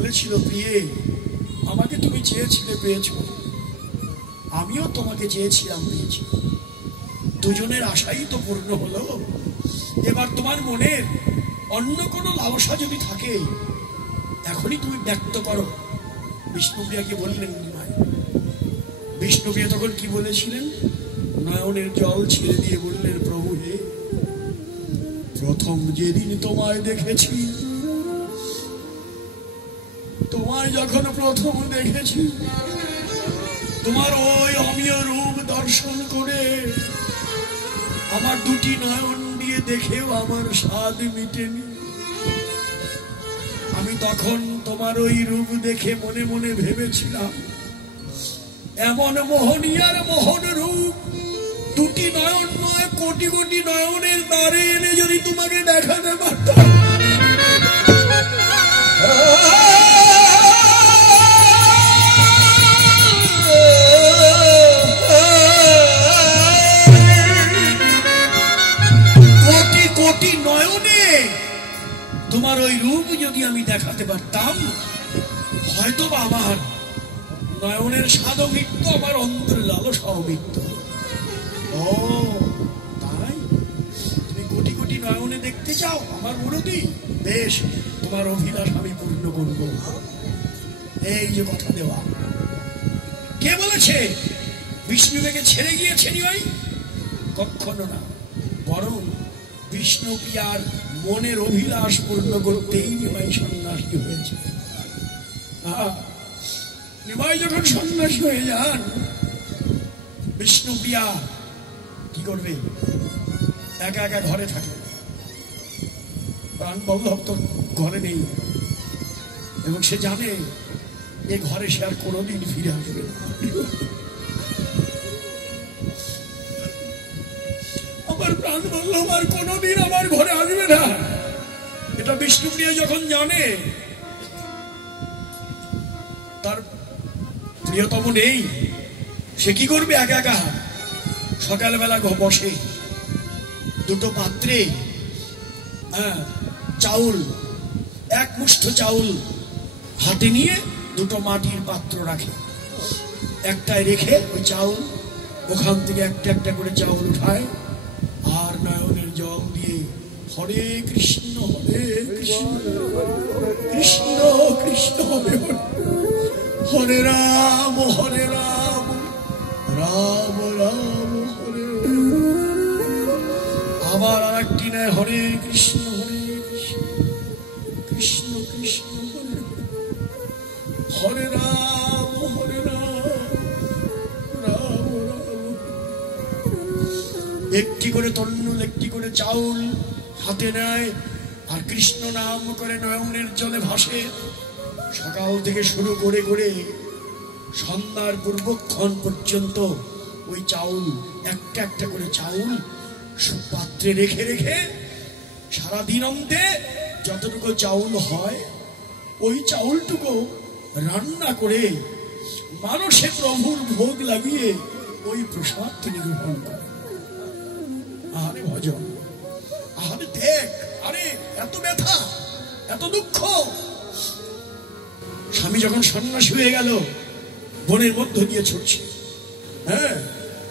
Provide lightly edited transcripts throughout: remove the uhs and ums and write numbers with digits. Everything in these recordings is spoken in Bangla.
বলেছিল, প্রিয়ে আমাকে তুমি চেয়েছিলে পেয়েছো, আমিও তোমাকে চেয়েছিলাম পেয়েছি, দুজনের আশাই তো পূর্ণ হলো। এবার তোমার মনের অন্য কোনো লালসা যদি থাকে এখনই তুমি ব্যক্ত করো। বিষ্ণুপ্রিয়াকে বললেন নিমাই। বিষ্ণুপ্রিয়া তখন কি বলেছিলেন? নয়নের জল ছেড়ে দিয়ে বললেন, প্রভু হে, প্রথম যেদিন তোমায় দেখেছি, তোমায় যখন প্রথম দেখেছি, তোমার ওই অমীয় রূপ দর্শন করে আমার দুটি নয়ন দিয়ে দেখেও আমার স্বাদ মিটেনি। আমি তখন তোমার ওই রূপ দেখে মনে মনে ভেবেছিলাম, এমন মোহনীয়ার মোহন রূপ দুটি নয়ন নয়, কোটি কোটি নয়নের দ্বারে এনে যদি তোমাকে দেখাতে পারতাম, কোটি কোটি নয়নে তোমার ওই রূপ যদি আমি দেখাতে পারতাম, হয়তো আমার নয়নের স্বাদও মিটত, আমার অন্তরের লালসাও মিটত। ও তাই তুমি কোটি কোটি নয়নে দেখতে চাও আমার মুরতি? বেশ, তোমার অভিলাষ আমি পূর্ণ করব। এই যে কথা দেওয়া, কে বলেছে বিষ্ণুকে ছেড়ে গিয়েছে নিমাই? কখনো না, বরং বিষ্ণুপ্রিয়ার মনের অভিলাষ পূর্ণ করতেই নিমাই সন্ন্যাসী হয়েছে। নিমাই যখন সন্ন্যাসী হয়ে যান, বিষ্ণুপ্রিয়া কি করবে? একা একা ঘরে থাকে। প্রাণবল্লভ তো ঘরে নেই, এবং সে জানে এ ঘরে সে আর কোনোদিন ফিরে আসবে না। আমার প্রাণবল্লভ আর কোনোদিন আমার ঘরে আসবে না, এটা বিষ্ণুপ্রিয়া যখন জানে, তার প্রিয়তম নেই, সে কি করবে? একা একা সকালবেলা বসে দুটো পাত্রে চাউল, এক মুষ্ঠ চাউল হাতে নিয়ে দুটো মাটির পাত্র রাখে, একটায় রেখে ওই চাউল, ওখান থেকে একটা একটা করে চাউল উঠায়, আর নয়নের জল দিয়ে হরে কৃষ্ণ হরে কৃষ্ণ কৃষ্ণ কৃষ্ণ হরে হরে রাম হরে রাম রাম রাম হরে, আবার আর একটি নেয় হরে কৃষ্ণ কৃষ্ণ কৃষ্ণ হরে রাম রাম রাম। একটি করে তন্নুল, একটি করে চাউল হাতে নেয়, আর কৃষ্ণ নাম করে নয়নের জলে ভাসে। সকাল থেকে শুরু করে করে সন্ধ্যার পূর্বক্ষণ পর্যন্ত ওই চাউল, একটা একটা করে চাউল পাত্রে রেখে রেখে সারাদিন অন্তে যতটুকু চাউল হয় ওই চাউলটুকু রান্না করে মানুষে প্রভুর ভোগ লাগিয়ে ওই প্রসাদ তিনি গ্রহণ করেন। আরে ভজন, আরে দেখ, আরে এত ব্যথা, এত দুঃখ। স্বামী যখন সন্ন্যাসী হয়ে গেল, বনের মধ্য দিয়ে ছুটছে,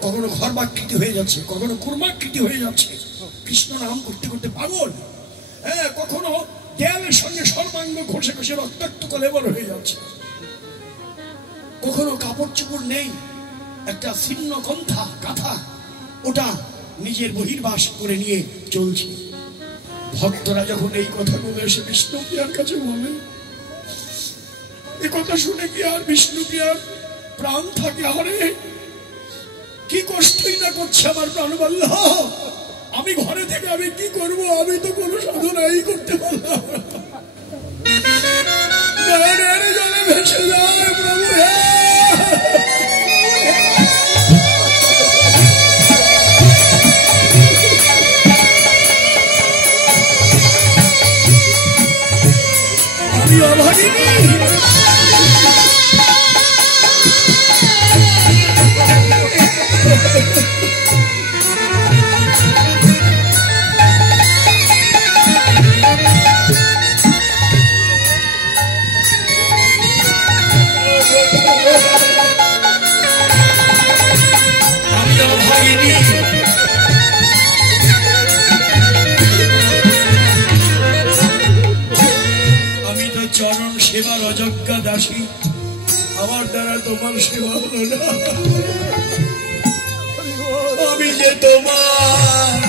কখনো খর্বাকৃতি হয়ে যাচ্ছে, কখনো কুর্মাকৃতি হয়ে যাচ্ছে, কৃষ্ণ নাম করতে করতে পাগল, কখনো দেয়ালের সঙ্গে সর্বাঙ্গ ঘষে ঘষে রক্তাক্ত কলেবর হয়ে যাচ্ছে, কখনো কাপড় চোপড় নেই, একটা ছিন্ন কন্থা কাঁথা ওটা নিজের বহির্বাস করে নিয়ে চলছে। ভক্তরা যখন এই কথাগুলো এসে বিষ্ণুপ্রিয়ার কাছে বলে, এ কথা শুনে কি আর বিষ্ণুপ্রিয়ার প্রাণ থাকে? আরে কি কষ্টই না করছে আমার প্রাণবল্লভ, আমি ঘরে থেকে আমি কি করব? আমি তো কোনো সাধনাই করতে পারলাম না, জলে ভেসে যায় প্রভু। আমি অভাগিনী, রাগিনী আমি তো চরণ সেবার অযোগ্য দাসী, আমার দ্বারা তোমার সেবা হলো না। আমি যে তোমার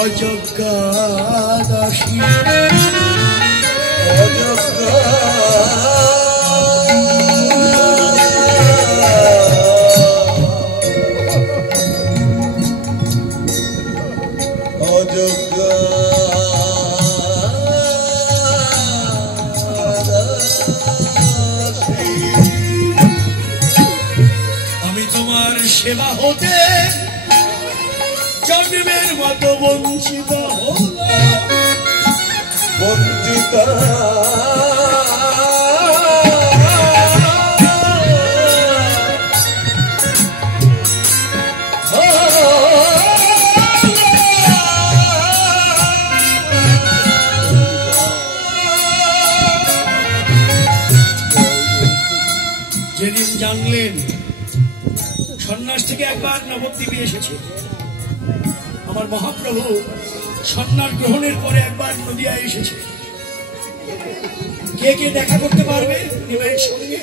অযোগ্য দাসী, অযোগ্য অযোগ্য আমি তোমার সেবা হতে জন্মের মতো বঞ্চিত হলাম, বঞ্চিত যেদিন জানলেন সন্ন্যাস থেকে একবার নবদ্বীপে এসেছে আমার মহাপ্রভু, সন্ন্যাস গ্রহণের পরে একবার নদিয়ায় এসেছে। কে কে দেখা করতে পারবে নিমাইয়ের সঙ্গে?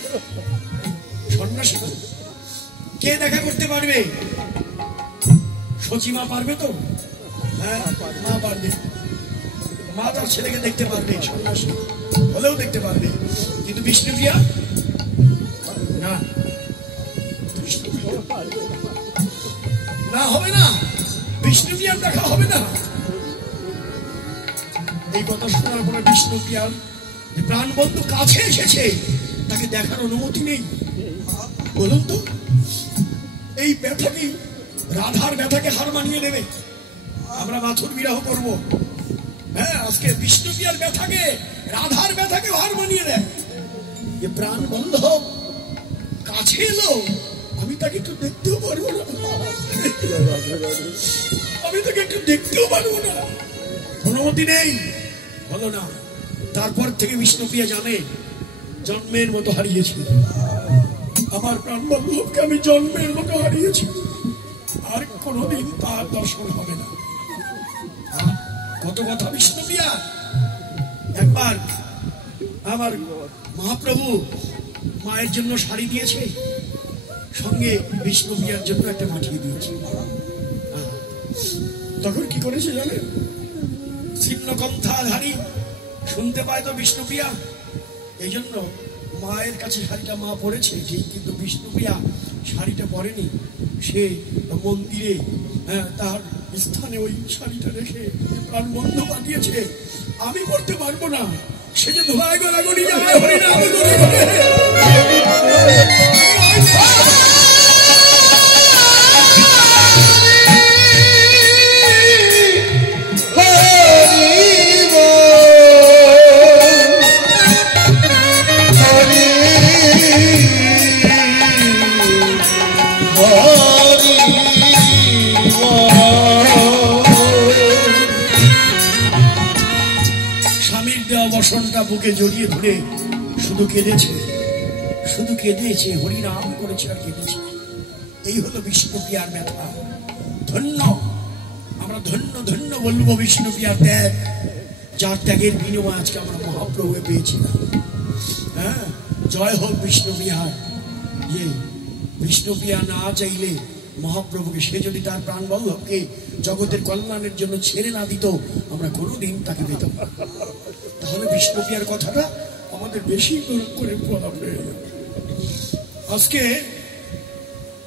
সন্ন্যাসী কে দেখা করতে পারবে? সচিমা পারবে তো? হ্যাঁ, মা পারবে। মা তার ছেলেকে দেখতে পারবে, সন্ন্যাসী হলেও দেখতে পারবে, কিন্তু বিষ্ণুপ্রিয়া না, না হবে না, বিষ্ণুপ্রিয়ার দেখা হবে না। এই কথা শোনার পরে বিষ্ণুপ্রিয়ার প্রাণবন্ধু কাছে এসেছে, তাকে দেখার অনুমতি নেই। বলুন তো, এই ব্যথা কি রাধার ব্যথাকে হার মানিয়ে দেবে? আমরা মাথুর বিবাহ করব, হ্যাঁ, আজকে বিষ্ণুপ্রিয়ার ব্যথাকে রাধার ব্যথাকে হার মানিয়ে দেয়। যে প্রাণ বন্ধ কাছে এলো, আমি তাকে একটু দেখতেও পারবো না, আমি তাকে একটু দেখতেও পারবো না, অনুমতি নেই। হলো না। তারপর থেকে বিষ্ণুপ্রিয়া জানে জন্মের মতো হারিয়েছি, আমার প্রাণ বল্লভকে আমি জন্মের মতো হারিয়েছি, আর কোনোদিন তার দর্শন হবে না। কত কথা বিষ্ণুপ্রিয়া। একবার আমার মহাপ্রভু মায়ের জন্য শাড়ি দিয়েছে, সঙ্গে বিষ্ণুপ্রিয়ার জন্য একটা মাঠিয়ে দিয়েছে। তখন কি করেছে জানেন? ছিন্নকন্থাধারী শুনতে পায় তো বিষ্ণুপ্রিয়া, এই জন্য মায়ের কাছে শাড়িটা মা পরেছে ঠিক, কিন্তু বিষ্ণুপ্রিয়া শাড়িটা পরেনি। সে মন্দিরে তার স্থানে ওই শাড়িটা রেখে প্রাণ বন্ধ পাঠিয়েছে। আমি পড়তে পারবো না, সে যে ধোয়ায় গড়াগড়ি যায় হরিনাম করে করে। বসনটা বুকে জড়িয়ে ধরে শুধু কেঁদেছে, শুধু কেঁদেছে, হরিনাম করেছে আর কেঁদেছে। এই হলো বিষ্ণুপ্রিয়ার ব্যথা। ধন্য, আমরা ধন্য ধন্য বলবো বিষ্ণুপ্রিয়ার ত্যাগ, যার ত্যাগের বিনিময় আজকে আমরা মহাপ্রভু পেয়েছিলাম। হ্যাঁ, জয় হোক বিষ্ণুপ্রিয়ার। যে বিষ্ণুপ্রিয়া না চাইলে মহাপ্রভুকে, সে যদি তার প্রাণ বল্লভকে জগতের কল্যাণের জন্য ছেড়ে না দিত, আমরা কোনোদিন তাকে পেতাম না। তাহলে বিষ্ণুপ্রিয়ার কথাটা আমাদের বেশি করে বলা প্রয়োজন। আজকে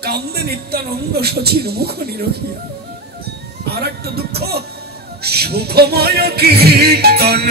কান্দে নিত্যানন্দ শচীর মুখ নিরখিয়া। আর একটা দুঃখ, সুখময় কীর্তন